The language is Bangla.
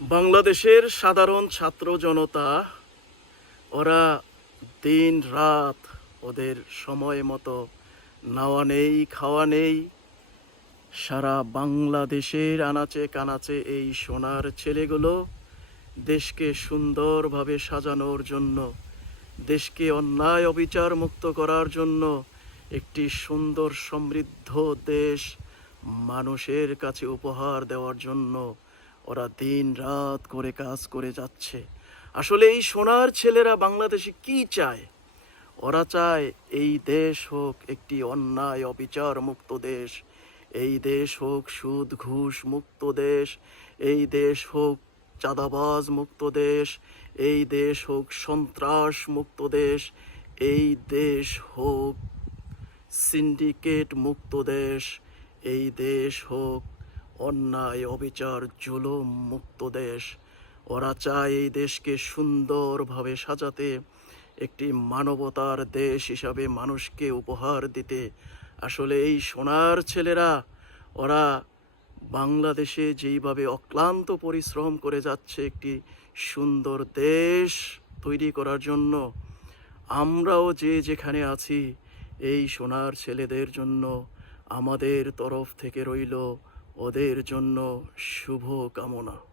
বাংলাদেশের সাধারণ ছাত্র জনতা, ওরা দিন রাত ওদের সময় মতো নাওয়া নেই, খাওয়া নেই। সারা বাংলাদেশের আনাচে কানাচে এই সোনার ছেলেগুলো দেশকে সুন্দরভাবে সাজানোর জন্য, দেশকে অন্যায় অবিচার মুক্ত করার জন্য একটি সুন্দর সমৃদ্ধ দেশ মানুষের কাছে উপহার দেওয়ার জন্য ওরা দিন রাত করে কাজ করে যাচ্ছে। আসলে এই সোনার ছেলেরা বাংলাদেশে কি চায়? ওরা চায় এই দেশ হোক একটি অন্যায়, অবিচার মুক্ত দেশ। এই দেশ হোক সুদ, ঘুষ মুক্ত দেশ। এই দেশ হোক চাঁদাবাজ মুক্ত দেশ। এই দেশ হোক সন্ত্রাস মুক্ত দেশ। এই দেশ হোক সিন্ডিকেট মুক্ত দেশ। এই দেশ হোক অন্যায়, অবিচার, জুলুম, মুক্ত দেশ। ওরা চায় এই দেশকে সুন্দরভাবে সাজাতে, একটি মানবতার দেশ হিসাবে মানুষকে উপহার দিতে। আসলে এই সোনার ছেলেরা, ওরা বাংলাদেশে যেইভাবে অক্লান্ত পরিশ্রম করে যাচ্ছে, একটি সুন্দর দেশ তৈরি করার জন্য, আমরাও যে যেখানে আছি, এই সোনার ছেলেদের জন্য আমাদের তরফ থেকে রইল ওদের জন্য শুভ কামনা।